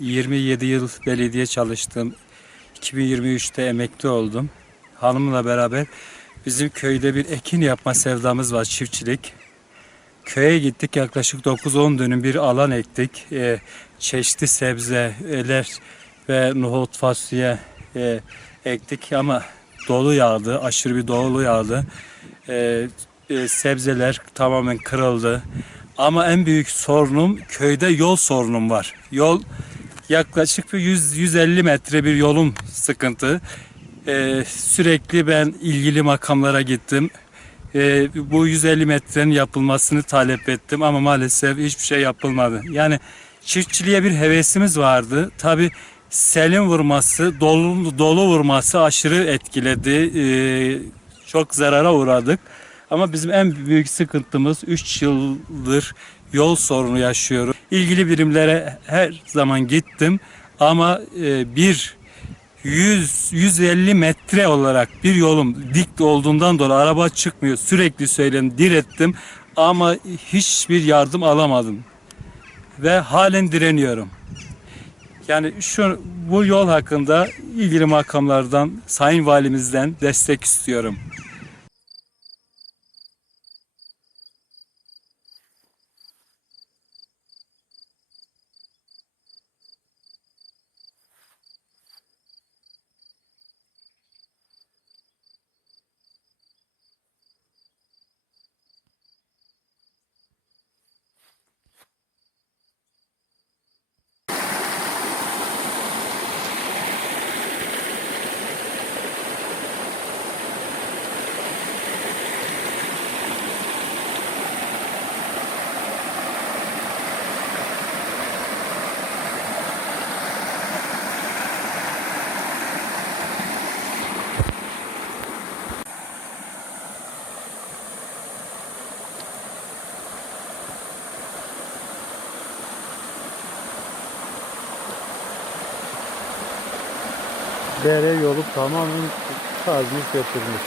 27 yıl belediye çalıştım. 2023'te emekli oldum. Hanımla beraber bizim köyde bir ekin yapma sevdamız var, çiftçilik. Köye gittik yaklaşık 9-10 dönüm bir alan ektik. Ee, çeşitli sebzeler ve nohut, fasulye e, ektik ama dolu yağdı, aşırı bir dolu yağdı. Ee, e, sebzeler tamamen kırıldı. Ama en büyük sorunum köyde yol sorunum var. Yol yaklaşık bir 100 150 metre bir yolum sıkıntı. Ee, sürekli ben ilgili makamlara gittim. Ee, bu 150 metrenin yapılmasını talep ettim ama maalesef hiçbir şey yapılmadı. Yani çiftçiliğe bir hevesimiz vardı. Tabi selin vurması, dolu, dolu vurması aşırı etkiledi. Ee, çok zarara uğradık. Ama bizim en büyük sıkıntımız 3 yıldır yol sorunu yaşıyoruz. İlgili birimlere her zaman gittim ama e, bir 100 150 metre olarak bir yolum dik olduğundan dolayı araba çıkmıyor. Sürekli söyledim, direttim ama hiçbir yardım alamadım. Ve halen direniyorum. Yani şu bu yol hakkında ilgili makamlardan, Sayın Valimizden destek istiyorum. Dere yolu tamamen tazminat götürmüş.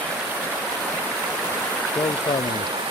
Yol tamamen.